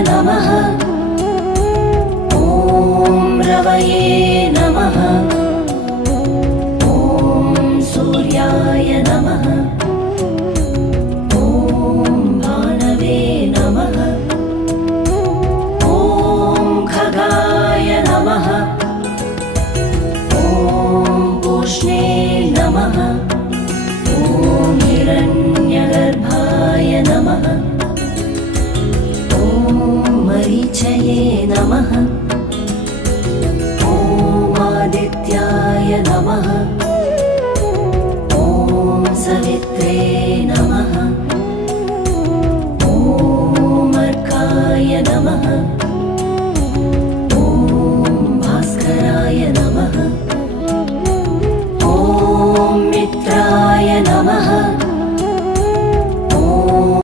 नमः। ॐ रवये नमः। ॐ सूर्याय नमः। ॐ भानवे नमः। ॐ खगाय नमः। ॐ पूष्णे नमः। ॐ हिरण्यगर्भाय नमः। ॐ मरीचये नमः। ॐ आदित्याय नमः। ॐ सवित्रे